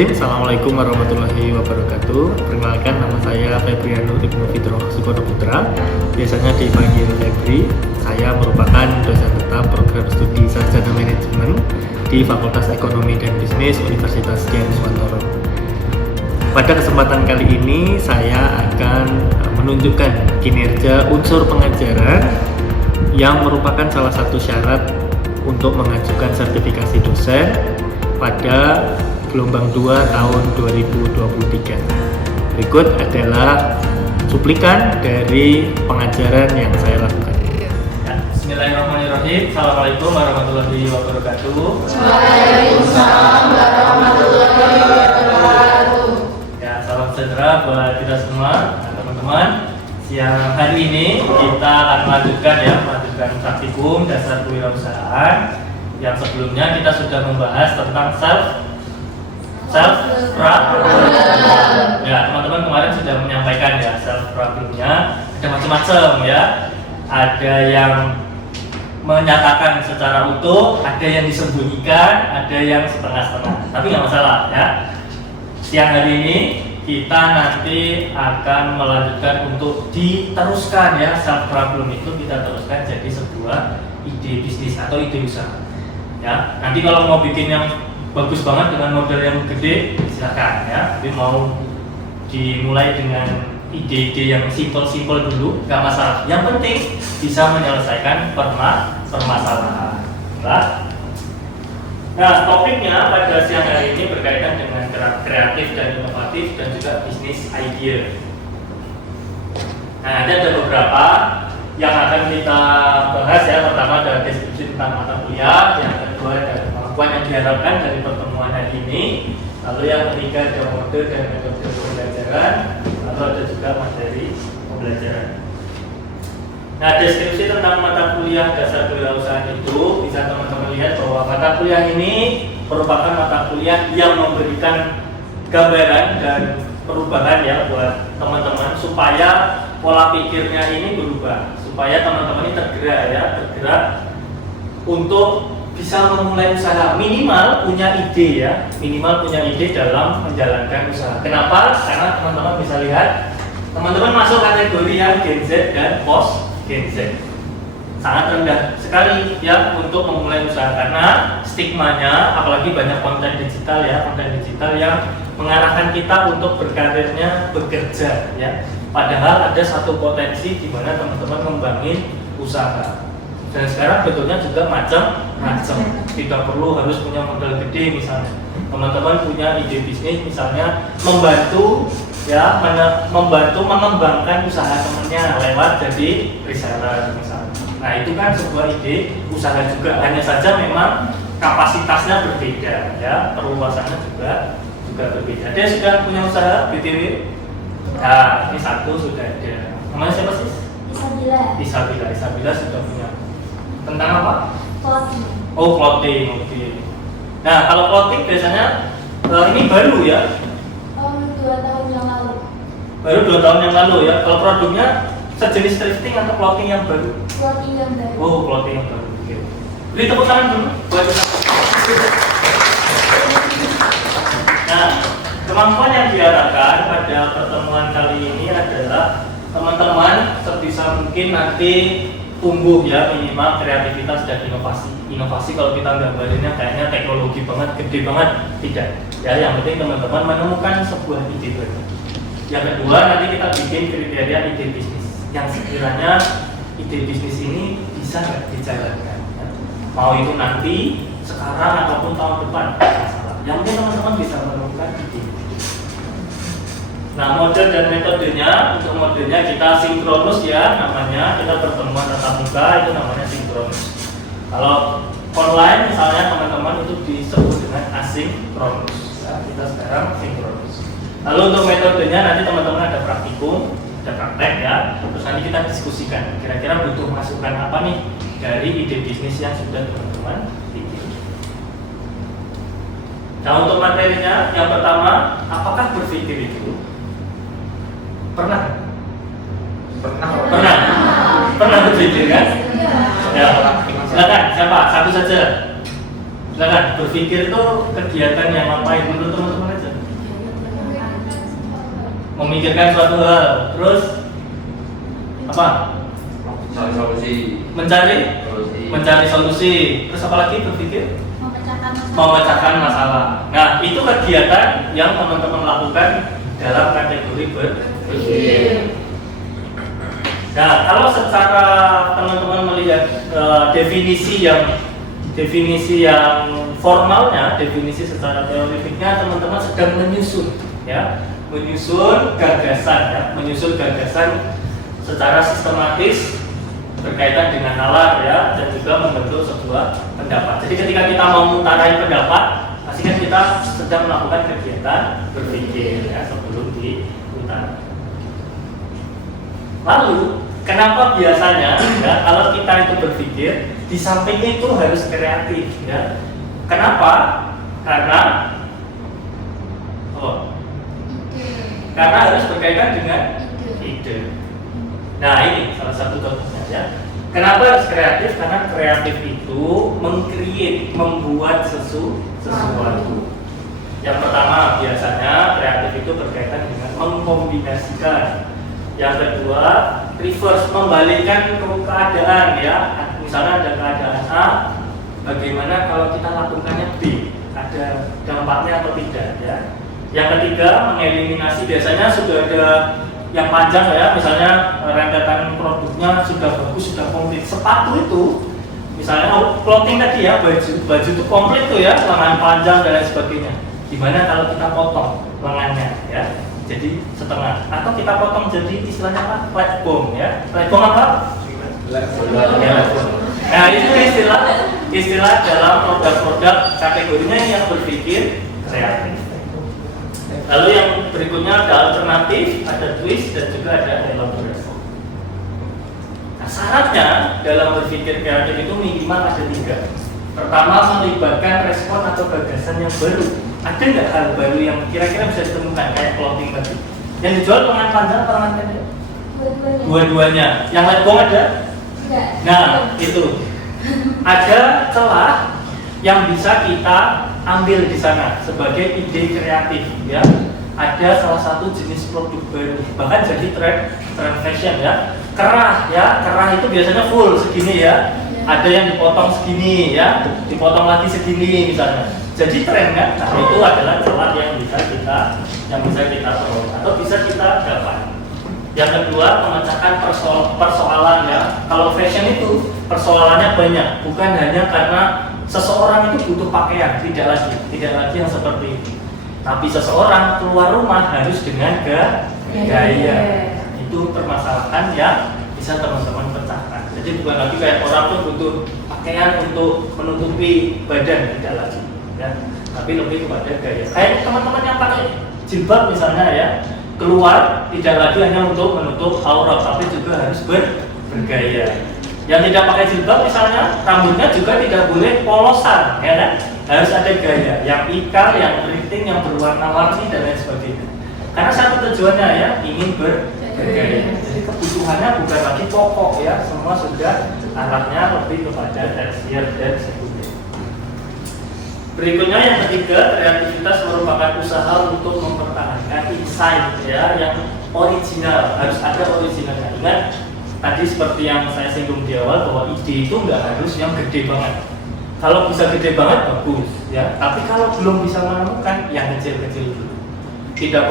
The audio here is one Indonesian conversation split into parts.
Bismillahirrahmanirrahim. Assalamualaikum warahmatullahi wabarakatuh. Perkenalkan, nama saya Febriano Ibnu Fitroh Sukono Putra, biasanya dipanggil Febri. Saya merupakan dosen tetap program studi Sarjana Manajemen di Fakultas Ekonomi dan Bisnis Universitas Dian Swantoro. Pada kesempatan kali ini saya akan menunjukkan kinerja unsur pengajaran yang merupakan salah satu syarat untuk mengajukan sertifikasi dosen pada gelombang 2 tahun 2023. Berikut adalah cuplikan dari pengajaran yang saya lakukan. Ya, Bismillahirrahmanirrahim. Assalamualaikum warahmatullahi wabarakatuh. Waalaikumsalam warahmatullahi wabarakatuh. Ya, salam sejahtera buat kita semua, teman-teman. Siang hari ini kita akan melanjutkan praktikum dasar kewirausahaan. Yang sebelumnya kita sudah membahas tentang self problem. Ya, teman-teman kemarin sudah menyampaikan ya self problemnya ada macam-macam ya. Ada yang menyatakan secara utuh, ada yang disembunyikan, ada yang setengah-setengah. Tapi nggak masalah ya. Siang hari ini kita nanti akan melanjutkan untuk diteruskan ya self problem itu kita teruskan jadi sebuah ide bisnis atau ide usaha. Ya, nanti kalau mau bikin yang bagus banget dengan model yang gede silakan ya. Tapi mau dimulai dengan ide-ide yang simpel-simpel dulu nggak masalah. Yang penting bisa menyelesaikan permasalahan. Nah, topiknya pada siang hari ini berkaitan dengan kreatif dan inovatif dan juga bisnis idea. Nah, ada beberapa yang akan kita bahas ya. Pertama ada deskripsi tentang mata kuliah, yang kedua ada kemampuan yang diharapkan dari pertemuan hari ini, lalu yang ketiga ada mode dan metode pembelajaran, lalu ada juga materi pembelajaran. Nah, deskripsi tentang mata kuliah dasar kewirausahaan itu bisa teman-teman lihat bahwa mata kuliah ini merupakan mata kuliah yang memberikan gambaran dan perubahan ya buat teman-teman supaya pola pikirnya ini berubah, supaya teman-teman ini tergerak untuk bisa memulai usaha, minimal punya ide ya, minimal punya ide dalam menjalankan usaha. Kenapa? Karena teman-teman bisa lihat, teman-teman masuk kategori yang Gen Z dan post Gen Z. Sangat rendah sekali ya untuk memulai usaha karena stigmanya, apalagi banyak konten digital yang mengarahkan kita untuk berkarirnya bekerja ya. Padahal ada satu potensi di mana teman-teman membangun usaha. Dan sekarang bentuknya juga macam-macam. Tidak perlu harus punya modal gede misalnya. Teman-teman punya ide bisnis misalnya membantu mengembangkan usaha temennya lewat jadi reseller misalnya. Nah, itu kan sebuah ide usaha juga. Hanya saja memang kapasitasnya berbeda ya, perluasannya juga berbeda. Ada sudah punya usaha BTW? Nah, ini satu sudah ada. Namanya siapa sih? Isabila sudah punya. Tentang apa? Clothing. Oh, clothing. Oke. Nah, kalau clothing biasanya ini baru ya? 2 tahun yang lalu. Baru 2 tahun yang lalu ya. Kalau produknya sejenis thrifting atau clothing yang baru? Clothing yang baru. Oh, clothing yang baru. Oke. Beri tepuk tangan dulu buat kita. Nah, kemampuan yang diharapkan pada pertemuan kali ini adalah teman-teman sebisa mungkin nanti tumbuh ya, minimal kreativitas dan inovasi kalau kita gambarinnya kayaknya teknologi banget, gede banget, tidak ya. Yang penting teman-teman menemukan sebuah ide baru. Yang kedua, nanti kita bikin kriteria ide bisnis yang sekiranya ide bisnis ini bisa nggak dijalankan ya. Mau itu nanti, sekarang ataupun tahun depan, masalah. Yang penting teman-teman bisa menemukan ide. Nah, model dan metodenya, untuk modelnya kita sinkronus ya namanya, kita pertemuan tatap muka itu namanya sinkronus. Kalau online misalnya teman-teman itu disebut dengan asinkronus. Nah, kita sekarang sinkronus. Lalu untuk metodenya nanti teman-teman ada praktikum, ada praktek ya, terus nanti kita diskusikan kira-kira butuh masukan apa nih dari ide bisnis yang sudah teman-teman bikin. Nah, untuk materinya yang pertama, apakah berpikir itu? Pernah berpikir kan? Ya, silakan siapa? Satu saja. Silakan berpikir itu kegiatan yang ngapain menurut teman-teman aja. memikirkan suatu hal. Terus apa? Cari solusi. Mencari solusi. Terus apa lagi berpikir? Memecahkan masalah. Memecahkan masalah. Nah, itu kegiatan yang teman-teman lakukan dalam kategori berpikir. Nah, kalau secara teman-teman melihat definisi yang formalnya, definisi secara teoritiknya, teman-teman sedang menyusun gagasan secara sistematis berkaitan dengan nalar ya, dan juga membentuk sebuah pendapat. Jadi ketika kita mau mengutarai pendapat, pasti kan kita sedang melakukan kegiatan berpikir ya sebelum diutarakan. Lalu kenapa biasanya ya, kalau kita itu berpikir di samping itu harus kreatif ya? Kenapa? Karena harus berkaitan dengan ide. Nah, ini salah satu contohnya ya. Kenapa harus kreatif? Karena kreatif itu membuat sesuatu. Yang pertama, biasanya kreatif itu berkaitan dengan mengkombinasikan. Yang kedua, reverse, membalikkan keadaan ya. Misalnya ada keadaan A, bagaimana kalau kita lakukannya B? Ada dampaknya atau tidak ya? Yang ketiga, mengeliminasi. Biasanya sudah ada yang panjang ya, misalnya rentetan produknya sudah bagus, sudah komplit. Sepatu itu, misalnya clothing tadi ya, baju itu komplit tuh ya, lengan panjang dan lain sebagainya. Gimana kalau kita potong lengannya ya, jadi setengah, atau kita potong jadi istilahnya apa? Flat bone ya. Flat bone apa? Nah, itu istilah dalam produk-produk kategorinya yang berpikir kreatif. Lalu yang berikutnya ada alternatif, ada twist, dan juga ada elaborasi. Nah, syaratnya dalam berpikir kreatif itu minimal ada 3. Pertama, melibatkan respon atau gagasan yang baru. Ada nggak hal baru yang kira-kira bisa ditemukan kayak clothing tadi? Yang dijual lengan panjang atau lengan pendek? Dua-duanya. Yang leggong ada? Tidak. Nah, itu ada celah yang bisa kita ambil di sana sebagai ide kreatif ya. Ada salah satu jenis produk baru, bahkan jadi tren fashion ya. Kerah itu biasanya full segini ya. Ada yang dipotong segini ya, dipotong lagi segini misalnya. Jadi tren kan? Nah, itu adalah celah yang bisa kita peroleh atau bisa kita dapat. Yang kedua, memecahkan persoalan ya. Kalau fashion itu persoalannya banyak, bukan hanya karena seseorang itu butuh pakaian, tidak lagi yang seperti itu. Tapi seseorang keluar rumah harus dengan gaya. Itu permasalahan yang bisa teman-teman pecahkan. Jadi bukan lagi kayak orang tuh butuh pakaian untuk menutupi badan, tidak lagi ya. Tapi lebih kepada gaya. Kayak teman-teman yang pakai jilbab misalnya ya, keluar tidak lagi hanya untuk menutup aurat, tapi juga harus bergaya. Yang tidak pakai jilbab misalnya, rambutnya juga tidak boleh polosan, ya kan? Harus ada gaya, yang ikal, yang keriting, yang berwarna-warni dan lain sebagainya. Karena satu tujuannya ya, ingin bergaya. Jadi kebutuhannya bukan lagi pokok ya, semua sudah arahnya lebih kepada tersier dan sekunder. Berikutnya yang ketiga, kreativitas merupakan usaha untuk mempertahankan insight ya, yang original, harus ada originalnya. Ingat tadi seperti yang saya singgung di awal bahwa ide itu nggak harus yang gede banget. Kalau bisa gede banget bagus ya, tapi kalau belum bisa menemukan yang kecil-kecil dulu. Tidak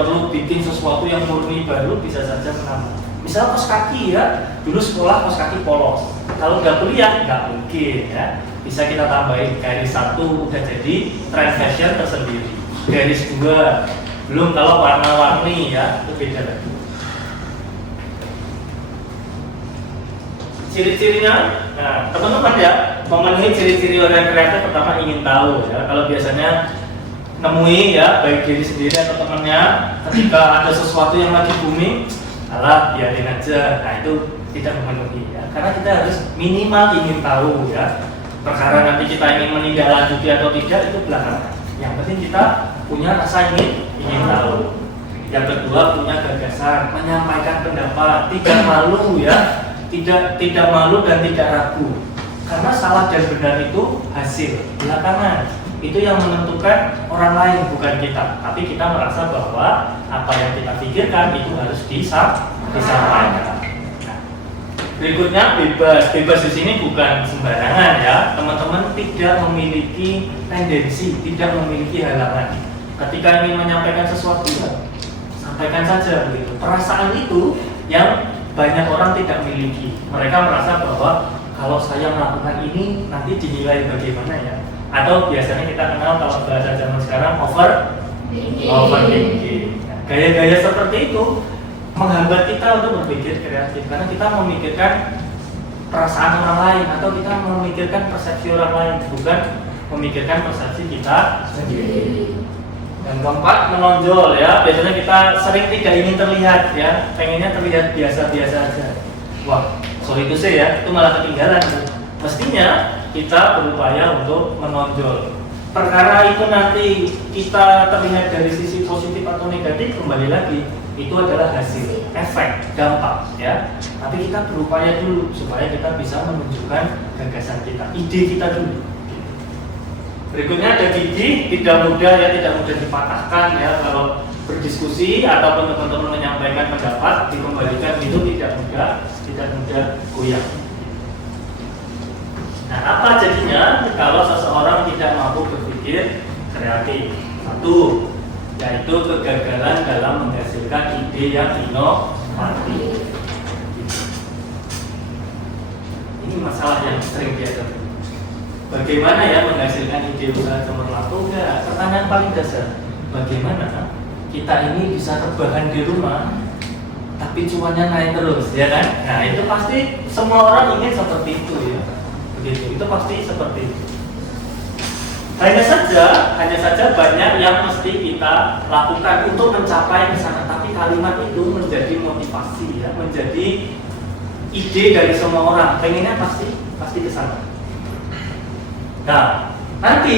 perlu bikin sesuatu yang murni baru, bisa saja menambah. Misal kos kaki ya, dulu sekolah kos kaki polos. Kalau nggak kuliah nggak mungkin ya. Bisa kita tambahin garis 1 udah jadi trend fashion tersendiri. Garis 2 belum, kalau warna-warni ya itu beda lagi. Ciri-cirinya, nah teman-teman ya, memenuhi ciri-ciri orang kreatif pertama ingin tahu ya. Kalau biasanya nemui ya, baik diri sendiri atau temannya, ketika ada sesuatu yang lagi booming, alah biarin aja. Nah itu tidak memenuhi ya, karena kita harus minimal ingin tahu ya. Perkara nanti kita ingin menindaklanjuti atau tidak itu belakangan. Yang penting kita punya rasa ingin tahu. Yang kedua, punya gagasan, menyampaikan pendapat, tidak malu ya. Tidak malu dan tidak ragu, karena salah dan benar itu hasil belakangan. itu yang menentukan orang lain, bukan kita. Tapi kita merasa bahwa apa yang kita pikirkan itu harus disampaikan. Nah, berikutnya bebas. Bebas di sini bukan sembarangan ya. Teman-teman tidak memiliki tendensi, tidak memiliki halangan. Ketika ingin menyampaikan sesuatu, ya, sampaikan saja begitu. Perasaan itu yang banyak orang tidak miliki. Mereka merasa bahwa kalau saya melakukan ini nanti dinilai bagaimana ya. Atau biasanya kita kenal kalau bahasa zaman sekarang overthinking. Nah, gaya-gaya seperti itu menghambat kita untuk berpikir kreatif karena kita memikirkan perasaan orang lain atau kita memikirkan persepsi orang lain, bukan memikirkan persepsi kita sendiri. Yang keempat, menonjol ya. Biasanya kita sering tidak ingin terlihat ya, pengennya terlihat biasa-biasa aja. Wah, sorry itu sih ya, itu malah ketinggalan. Mestinya kita berupaya untuk menonjol. Perkara itu nanti kita terlihat dari sisi positif atau negatif, kembali lagi itu adalah hasil, efek, dampak ya. Tapi kita berupaya dulu supaya kita bisa menunjukkan gagasan kita, ide kita dulu. Berikutnya ada gigi, tidak mudah ya, tidak mudah dipatahkan ya. Kalau berdiskusi ataupun teman-teman menyampaikan pendapat, dikembalikan itu tidak mudah goyah. Nah, apa jadinya kalau seseorang tidak mampu berpikir kreatif? Satu, yaitu kegagalan dalam menghasilkan ide yang inovatif. Ini masalah yang sering dihadapi. Bagaimana ya menghasilkan ide usaha cemerlang? Enggak, pertanyaan paling dasar. Bagaimana kita ini bisa rebahan di rumah tapi cuannya naik terus, ya kan? Nah, itu pasti semua orang ingin seperti itu ya. Begitu, itu pasti seperti itu. Hanya saja banyak yang mesti kita lakukan untuk mencapai ke sana. Tapi kalimat itu menjadi motivasi ya, menjadi ide dari semua orang. Pengennya pasti ke sana. Nah, nanti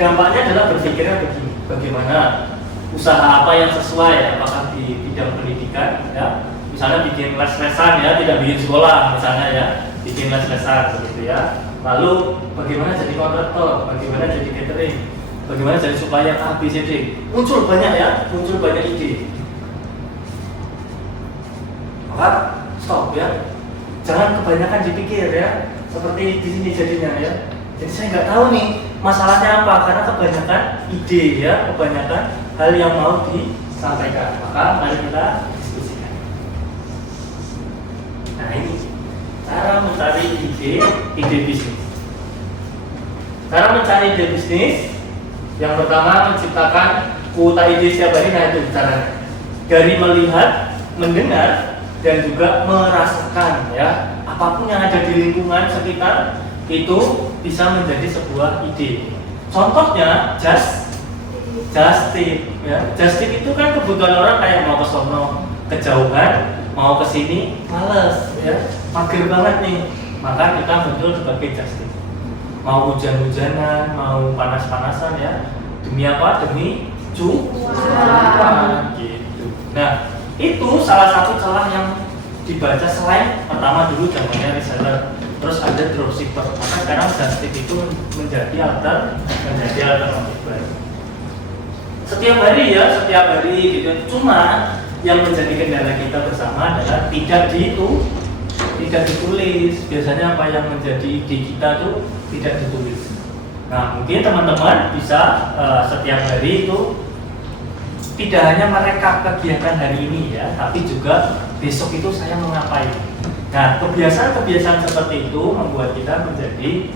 dampaknya adalah berpikirnya begini, bagaimana usaha apa yang sesuai, apakah di bidang pendidikan, ya, misalnya bikin les-lesan ya, tidak bikin sekolah, misalnya ya, bikin les-lesan begitu ya. Lalu bagaimana jadi kontraktor, bagaimana jadi catering, bagaimana jadi supplier A, B, C, D. Muncul banyak ya, muncul banyak ide. Maka stop ya, jangan kebanyakan dipikir ya, seperti di sini jadinya ya. Jadi saya nggak tahu nih masalahnya apa karena kebanyakan ide ya, kebanyakan hal yang mau disampaikan. Maka mari kita diskusikan. Nah ini cara mencari ide bisnis. Cara mencari ide bisnis yang pertama menciptakan kuota ide setiap hari. Nah itu caranya dari melihat, mendengar dan juga merasakan ya apapun yang ada di lingkungan sekitar itu bisa menjadi sebuah ide. Contohnya just tip ya. Just tip itu kan kebutuhan orang kayak mau ke sono kejauhan, mau ke sini males ya, mager banget nih. Maka kita muncul sebagai just tip. Mau hujan-hujanan, mau panas-panasan ya. Demi apa? Demi cuan gitu. Nah, itu salah satu celah yang dibaca selain pertama dulu zamannya reseller. Terus ada dropshipper, maka sekarang just tip itu menjadi alternatif baru. Setiap hari gitu. Cuma yang menjadi kendala kita bersama adalah tidak ditulis. Biasanya apa yang menjadi ide kita tuh tidak ditulis. Nah, mungkin teman-teman bisa setiap hari itu tidak hanya merekap kegiatan hari ini ya, tapi juga besok itu saya mau ngapain. Nah, kebiasaan seperti itu membuat kita menjadi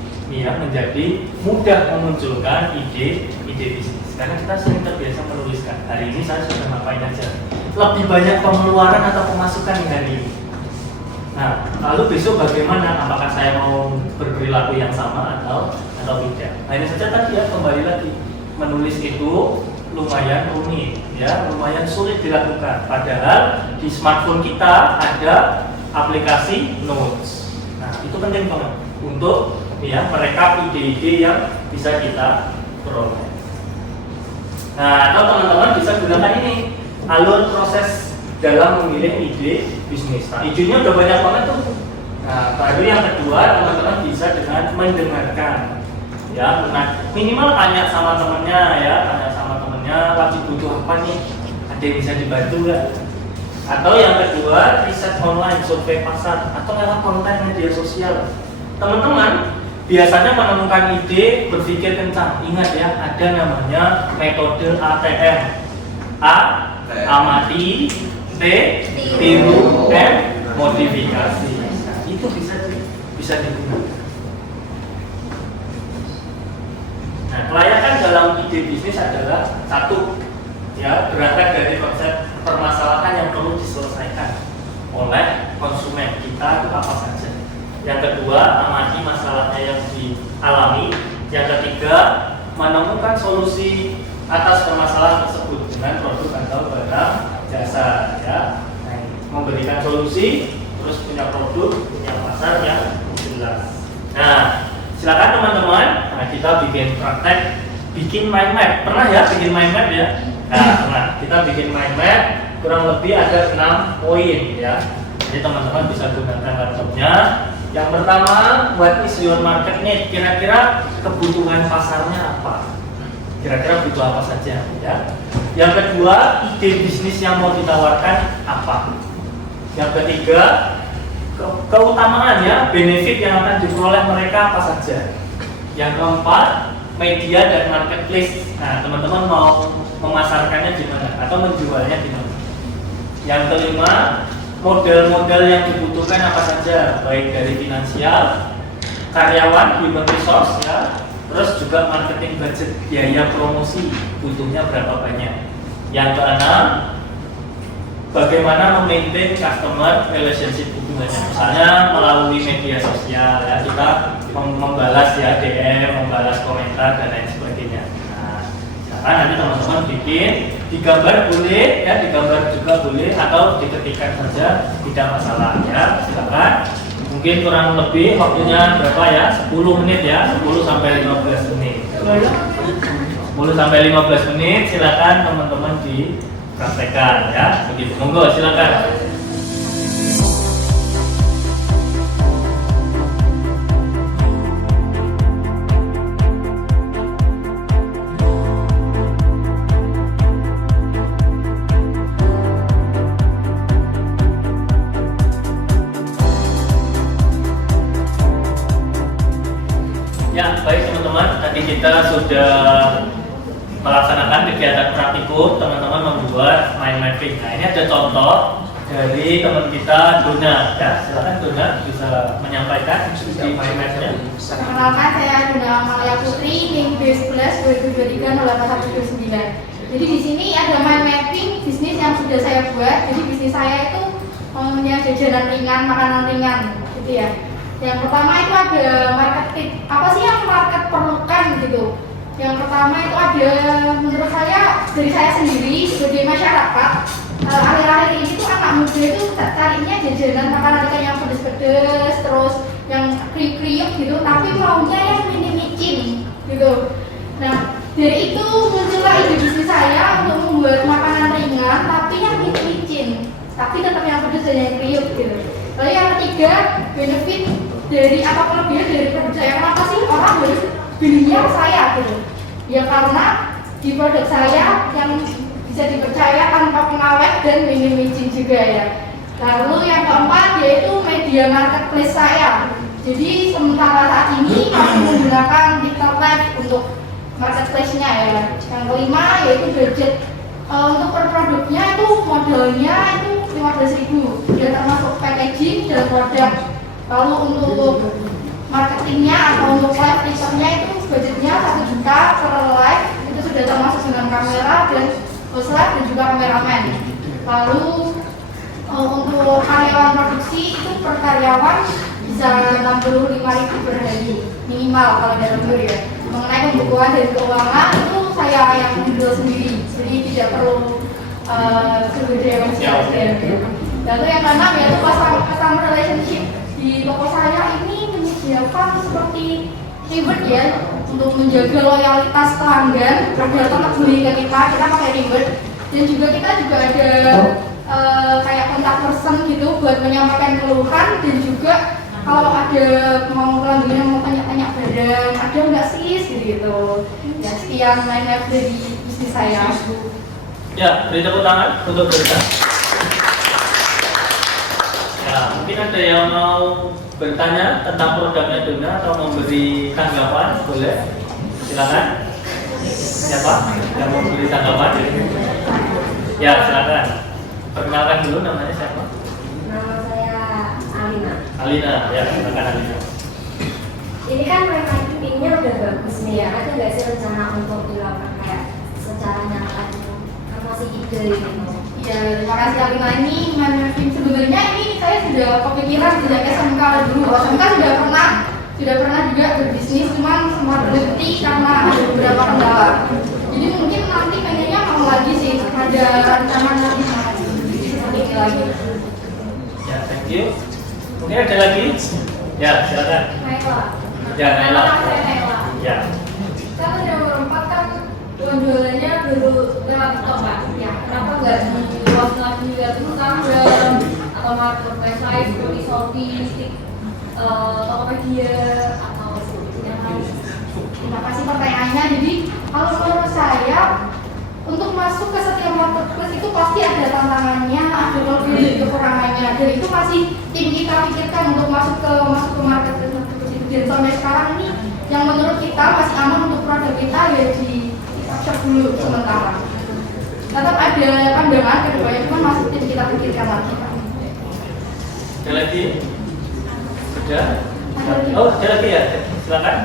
mudah memunculkan ide bisnis. Karena kita sering terbiasa menuliskan, hari ini saya sudah ngapain aja. Lebih banyak pengeluaran atau pemasukan di hari ini. Nah, lalu besok bagaimana? Apakah saya mau berperilaku yang sama atau tidak? Hanya saja tadi ya, kembali lagi menulis itu lumayan rumit ya, lumayan sulit dilakukan. Padahal di smartphone kita ada aplikasi notes. Nah, itu penting banget untuk ya merekap ide-ide yang bisa kita peroleh. Nah, atau teman-teman bisa gunakan ini alur proses dalam memilih ide bisnis. Nah, idenya udah banyak banget tuh. Nah, baru yang kedua teman-teman bisa dengan mendengarkan. ya. Nah, minimal tanya sama temennya ya, lagi butuh apa nih, ada yang bisa dibantu nggak? Atau yang kedua, riset online, survei pasar, atau lewat konten media sosial. Teman-teman biasanya menemukan ide, berpikir kencang. Ingat ya, ada namanya metode ATM. A, amati, T, tiru, M, modifikasi. Nah, itu bisa digunakan. Nah, kelayakan dalam ide bisnis adalah satu, ya, berangkat dari konsep permasalahan yang perlu diselesaikan oleh konsumen kita itu apa saja. Yang kedua, amati masalahnya yang dialami. Yang ketiga, menemukan solusi atas permasalahan tersebut dengan produk atau barang jasa, ya. Nah, memberikan solusi, terus punya produk, punya pasar yang jelas. Nah, silakan teman-teman. Nah, kita bikin praktek, bikin mind map. Pernah ya bikin mind map ya? Nah, kita bikin mind map. Kurang lebih ada 6 poin ya. Jadi teman-teman bisa gunakan laptopnya. Yang pertama, what is your market need? Kira-kira kebutuhan pasarnya apa? Kira-kira butuh apa saja ya. Yang kedua, ide bisnis yang mau ditawarkan apa? Yang ketiga, keutamaan ya, benefit yang akan diperoleh mereka apa saja. Yang keempat, media dan marketplace. Nah, teman-teman mau memasarkannya di mana atau menjualnya di mana. Yang kelima, model-model yang dibutuhkan apa saja, baik dari finansial, karyawan, human resource ya, terus juga marketing budget, biaya promosi butuhnya berapa banyak. Yang keenam, bagaimana memaintain customer relationship hubungannya, misalnya melalui media sosial ya, kita membalas ya DM, membalas komentar dan lain sebagainya. Nah, silakan nanti teman-teman bikin, digambar boleh ya, digambar juga boleh atau diketikkan saja, tidak masalah ya, silakan. Mungkin kurang lebih waktunya berapa ya, 10 menit ya, 10 sampai 15 menit 10 sampai 15 menit, silakan teman-teman dipraktekkan ya, begitu. Monggo silakan. Ya, baik teman-teman, tadi kita sudah melaksanakan kegiatan praktikum, teman-teman membuat mind mapping. Nah, ini ada contoh dari teman kita Dona. Ya, silakan Dona bisa menyampaikan di mind mapnya. Perkenalkan, saya Dona Amalia Putri, NIM B11 2023-08129. Jadi di sini ada mind mapping bisnis yang sudah saya buat. Jadi bisnis saya itu yang jajanan ringan, makanan ringan, gitu ya. Yang pertama itu ada marketing, apa sih yang market perlukan gitu. Yang pertama itu ada, menurut saya, dari saya sendiri sebagai masyarakat, akhir-akhir ini tuh anak muda itu carinya jajanan makanan yang pedes-pedes, terus yang kriuk-kriuk gitu, tapi maunya yang micin gitu. Nah, dari itu muncullah ide bisnis saya untuk membuat makanan ringan tapi yang micin, tapi tetap yang pedes dan yang kriuk gitu. Lalu yang ketiga, benefit dari atau kelebihan dari produk saya, kenapa sih orang harus belinya saya gitu ya, karena di produk saya yang bisa dipercaya tanpa pengawet dan minim micin juga ya. Lalu yang keempat yaitu media marketplace saya. Jadi sementara saat ini kami menggunakan TikTok Live untuk marketplace-nya ya. Yang kelima yaitu budget untuk per produknya itu modalnya itu 15.000, sudah termasuk packaging dan produk. Lalu untuk marketingnya atau untuk live TikToknya itu budgetnya 1 juta per live, itu sudah termasuk dengan kamera dan host live dan juga kameramen. Lalu untuk karyawan produksi itu per karyawan bisa 65.000 per hari minimal kalau ada lembur ya. Mengenai pembukuan dan keuangan itu saya yang handle sendiri, jadi tidak perlu sumber daya manusia. Lalu yang keenam yaitu customer relationship. Di toko saya ini menyediakan seperti reward ya, untuk menjaga loyalitas pelanggan agar tetap beli ke kita pakai reward. Dan juga kita ada kayak kontak person gitu buat menyampaikan keluhan dan juga kalau ada mau pelanggan yang mau tanya-tanya barang, ada nggak sih gitu. Ya sekian banyak dari bisnis saya. Ya, beri tepuk tangan untuk Berta. Ya, mungkin ada yang mau bertanya tentang produknya Dona atau memberi tanggapan, boleh? Silakan. Siapa yang mau beri tanggapan? Ya, silakan. Perkenalkan dulu, namanya siapa? Nama saya Alina. Alina, ya, silakan Alina. Ini kan marketingnya udah bagus nih ya. Ada nggak sih rencana untuk dilakukan kayak secara nyata gitu? Kan masih ide gitu. Ya, terima kasih Alina. Ini marketing sebenarnya ini saya sudah kepikiran sejak SMK dulu. SMK sudah pernah juga berbisnis, cuman sempat berhenti karena ada beberapa kendala. Jadi mungkin nanti pengennya mau lagi sih, ada rencana nanti mau berbisnis ini lagi. Ya, thank you. Mungkin ada lagi? Ya, silakan. Naila. Ya, Naila. Saya Naila. Ya. Kan udah berempat kan penjualannya baru lewat TikTok Pak. Ya. Kenapa nggak diluas lagi juga Instagram atau marketplace lain seperti Shopee, Tokopedia atau yang lain? Terima kasih pertanyaannya. Jadi kalau menurut saya untuk masuk ke setiap marketplace itu pasti ada tantangannya, ada kelebihan kekurangannya. Dan itu masih tim kita pikirkan untuk masuk ke marketplace itu. Dan sampai sekarang ini yang menurut kita masih aman untuk produk kita ya di shop dulu sementara. Tetap ada pandangan kedepannya, cuma masih tim kita pikirkan lagi. Ada lagi? Sudah? Oh, ada lagi ya? Silakan.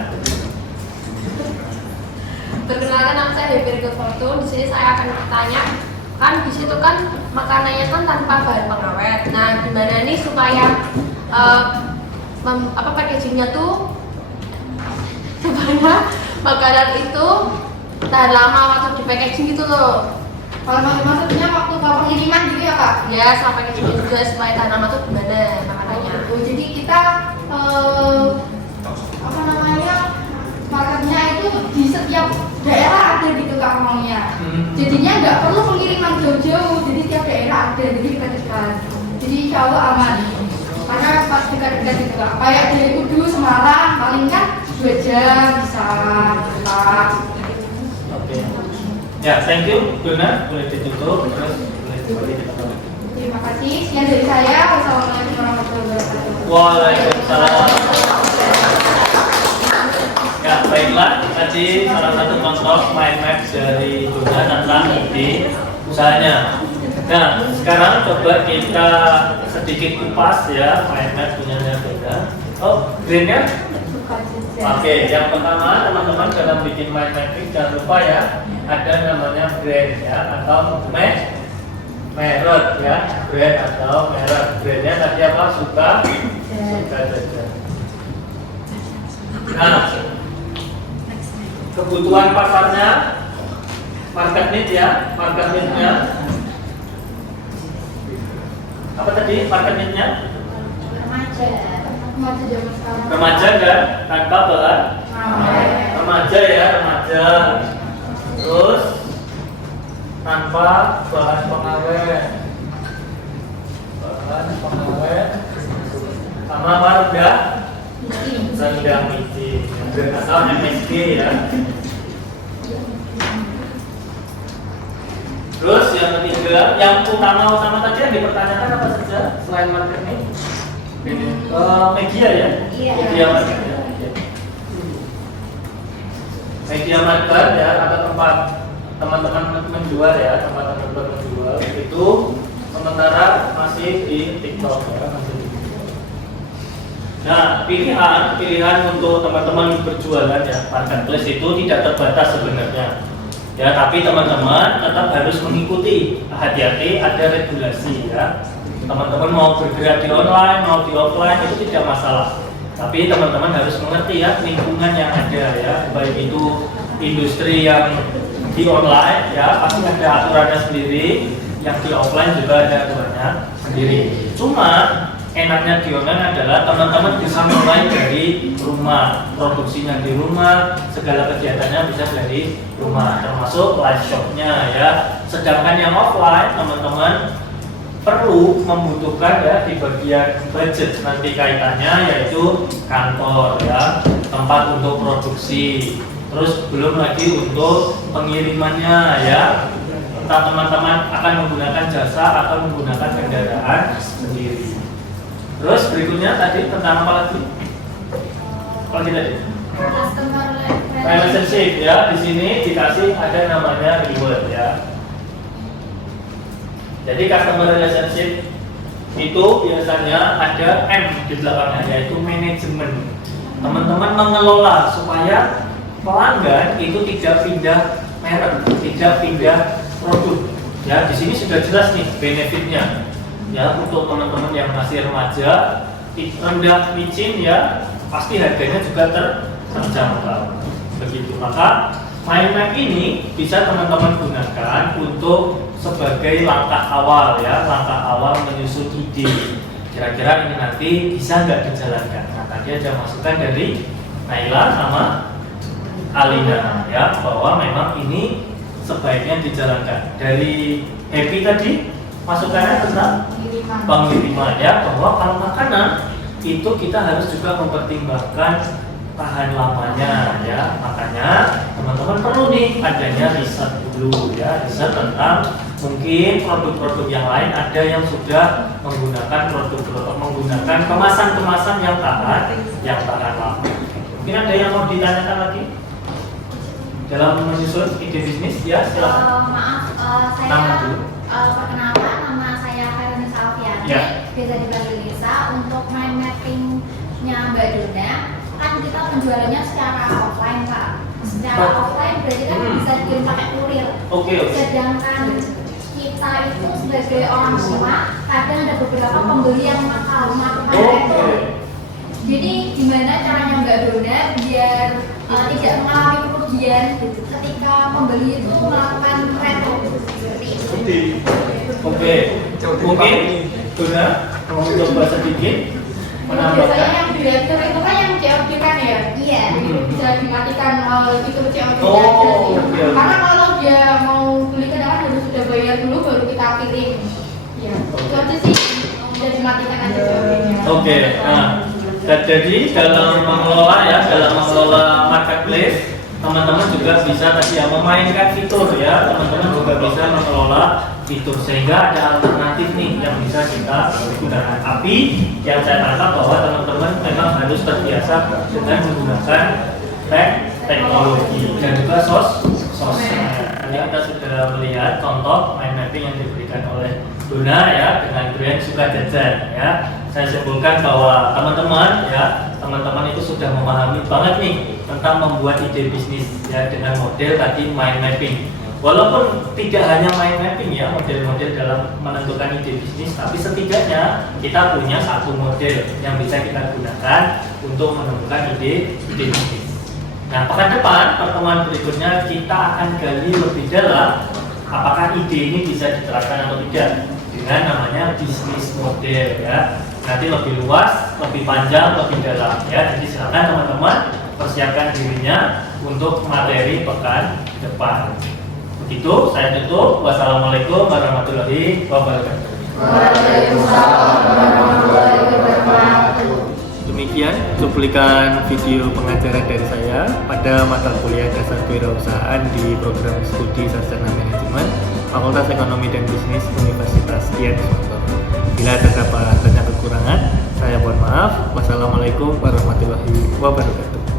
Perkenalkan, nama saya Debbie Fortune. Di sini saya akan bertanya, kan di situ kan makanannya kan tanpa bahan pengawet. Nah, gimana nih supaya packagingnya tuh supaya makanan itu tahan lama waktu di packaging gitu loh. Kalau maksudnya waktu pengiriman gitu ya Kak? Ya, sama packaging juga supaya tahan lama tuh gimana makanannya. Jadi kita marketnya itu di setiap daerah ada gitu Kak maunya. Jadinya nggak perlu pengiriman jauh-jauh, jadi tiap daerah ada, jadi kita dekat. Jadi insya Allah aman. Karena pas dekat-dekat gitu Kak, kayak dari Kudus, Semarang, paling kan 2 jam bisa Kak. Oke. Ya, thank you. Dona, boleh ditutup. Terus boleh kembali ke tempat. Terima kasih. Sekian dari saya. Wassalamualaikum warahmatullahi wabarakatuh. Waalaikumsalam. Ya, baiklah. Tadi salah satu contoh mind map dari Dona tentang ide usahanya. Nah, sekarang coba kita sedikit kupas ya mind map punyanya Dona. Oh, greennya? Oke, yang pertama teman-teman dalam bikin mind mapping jangan lupa ya ada namanya brand ya atau merek ya, brand atau merek. Brandnya tadi apa? Suka saja. Nah, kebutuhan pasarnya, market need ya, market need-nya apa tadi market need-nya? Remaja zaman sekarang. Remaja kan? Tanpa bahan? Remaja ya, remaja. Terus tanpa bahan pengawet. Bahan pengawet sama apa rendah? Rendah micin atau MSG ya. Terus yang ketiga, yang utama tadi yang dipertanyakan apa saja selain market ini? Media ya? Iya. Media market ya. Media market ya atau tempat teman-teman menjual ya, tempat teman-teman menjual itu sementara masih di TikTok ya, masih di TikTok. Nah, pilihan untuk teman-teman berjualan ya, marketplace itu tidak terbatas sebenarnya. Ya, tapi teman-teman tetap harus mengikuti. Hati-hati ada regulasi ya. Teman-teman mau bergerak di online, mau di offline itu tidak masalah. Tapi teman-teman harus mengerti ya lingkungan yang ada ya, baik itu industri yang di online ya pasti ada aturannya sendiri, yang di offline juga ada aturannya sendiri. Cuma enaknya di online adalah teman-teman bisa mulai dari rumah, produksinya di rumah, segala kegiatannya bisa dari rumah, termasuk live shopnya ya. Sedangkan yang offline teman-teman perlu membutuhkan ya di bagian budget nanti kaitannya yaitu kantor ya, tempat untuk produksi, terus belum lagi untuk pengirimannya ya, entah teman-teman akan menggunakan jasa atau menggunakan kendaraan sendiri. Terus berikutnya tadi tentang apa lagi? Kalau kita Customer relationship ya, di sini dikasih ada namanya reward ya. Jadi customer relationship itu biasanya ada M di belakangnya yaitu manajemen. Teman-teman mengelola supaya pelanggan itu tidak pindah merek, tidak pindah produk. Ya, di sini sudah jelas nih benefitnya. Ya, untuk teman-teman yang masih remaja, rendah micin ya, pasti harganya juga terjangkau. Begitu. Maka mind map ini bisa teman-teman gunakan untuk sebagai langkah awal ya, langkah awal menyusun ide. Kira-kira ini nanti bisa nggak dijalankan? Nah, tadi ada masukan dari Naila sama Alina ya, bahwa memang ini sebaiknya dijalankan. Dari Happy tadi masukannya tentang pengiriman ya, bahwa kalau makanan itu kita harus juga mempertimbangkan tahan lamanya ya. Makanya teman-teman perlu nih adanya riset dulu ya, riset tentang mungkin produk-produk yang lain ada yang sudah menggunakan produk-produk, menggunakan kemasan-kemasan yang tahan lama. Mungkin ada yang mau ditanyakan lagi dalam menyusun ide bisnis ya, silakan. Maaf, Nama saya dulu. perkenalkan, nama saya Veronica Alfiani, Ya. biasa dipanggil Lisa. Untuk mind mappingnya Mbak Dona, kan kita penjualannya secara offline Kak. Secara offline berarti kan bisa dikirim pakai kurir. Oke. Sedangkan kita itu sebagai orang tua, kadang ada beberapa pembeli yang nakal melakukan retro. Jadi gimana caranya Mbak Dona biar tidak mengalami kerugian ketika pembeli itu melakukan retro seperti itu? Oke. Mungkin Dona mau coba sedikit menambahkan. Biasanya yang direktur itu kan yang COD kan ya? Iya. Jadi bisa dimatikan itu COD Oh, aja. oke. Karena kalau dia mau beli kadang harus sudah bayar dulu baru kita kirim. Ya, itu aja sih. Bisa dimatikan aja COD-nya. Oke. Nah, jadi dalam mengelola ya, dalam mengelola marketplace, teman-teman juga bisa tadi ya memainkan fitur ya, teman-teman juga bisa mengelola fitur sehingga ada alternatif nih yang bisa kita gunakan. Tapi yang saya tangkap bahwa teman-teman memang harus terbiasa dengan menggunakan teknologi dan juga sosmed. Ya, kita sudah melihat contoh mind mapping yang diberikan oleh Dona ya dengan brand Suka Jajan ya. Saya simpulkan bahwa teman-teman itu sudah memahami banget nih tentang membuat ide bisnis ya dengan model tadi mind mapping. Walaupun tidak hanya mind mapping ya, model-model dalam menentukan ide bisnis, tapi setidaknya kita punya satu model yang bisa kita gunakan untuk menemukan ide bisnis. Nah, pekan depan pertemuan berikutnya kita akan gali lebih dalam apakah ide ini bisa diterapkan atau tidak dengan namanya bisnis model ya. Nanti lebih luas, lebih panjang, lebih dalam ya. Jadi silakan teman-teman persiapkan dirinya untuk materi pekan depan. Begitu, saya tutup. Wassalamualaikum warahmatullahi wabarakatuh. Waalaikumsalam warahmatullahi wabarakatuh. Demikian cuplikan video pengajaran dari saya pada mata kuliah dasar kewirausahaan di program studi Sarjana Manajemen Fakultas Ekonomi dan Bisnis Universitas Dian Suwanto. Bila terdapat banyak kekurangan, saya mohon maaf. Wassalamualaikum warahmatullahi wabarakatuh.